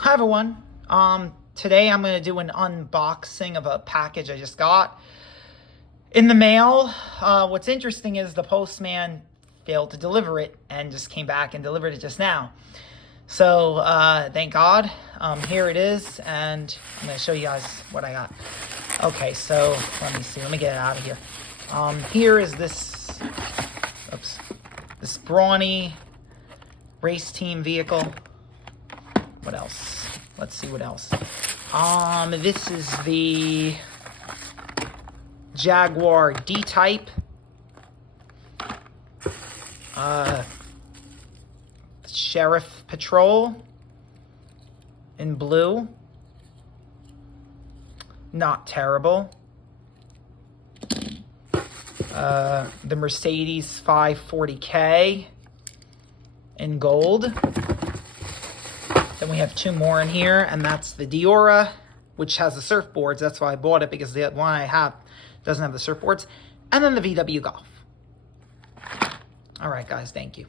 Hi everyone. Today I'm going to do an unboxing of a package I just got in the mail. What's interesting is the postman failed to deliver it and just came back and delivered it just now. So thank God. Here it is, and I'm going to show you guys what I got. Okay, so let me see. Let me get it out of here. Here is this brawny race team vehicle. What else? Let's see what else. This is the Jaguar D-Type. Sheriff Patrol in blue. Not terrible. The Mercedes 540K in gold. Then we have two more in here, and that's the Diora, which has the surfboards. That's why I bought it, because the one I have doesn't have the surfboards. And then the VW Golf. All right, guys, thank you.